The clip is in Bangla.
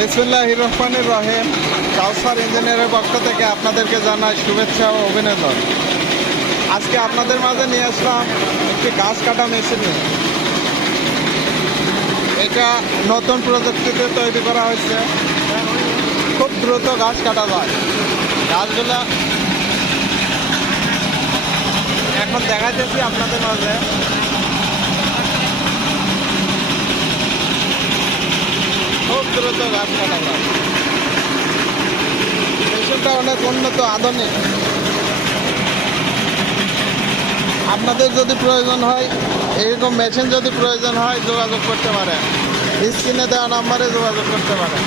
বিসমিল্লাহির রহমানির রহিম। কাউসার ইঞ্জিনিয়ারের পক্ষ থেকে আপনাদেরকে জানাই শুভেচ্ছা ও অভিনন্দন। আজকে আপনাদের মাঝে নিয়ে আসলাম একটি গাছ কাটা মেশিন। এটা নতুন প্রযুক্তিতে তৈরি করা হয়েছে। খুব দ্রুত গাছ কাটা যায়। গাছগুলা এখন দেখাইতেছি আপনাদের মাঝে। খুব দ্রুত গাছ কাটা যায়। মেশিনটা অনেক উন্নত, আধুনিক। আপনাদের যদি প্রয়োজন হয়, এরকম মেশিন যদি প্রয়োজন হয়, যোগাযোগ করতে পারেন। স্ক্রিনে দেওয়া নাম্বারে যোগাযোগ করতে পারেন।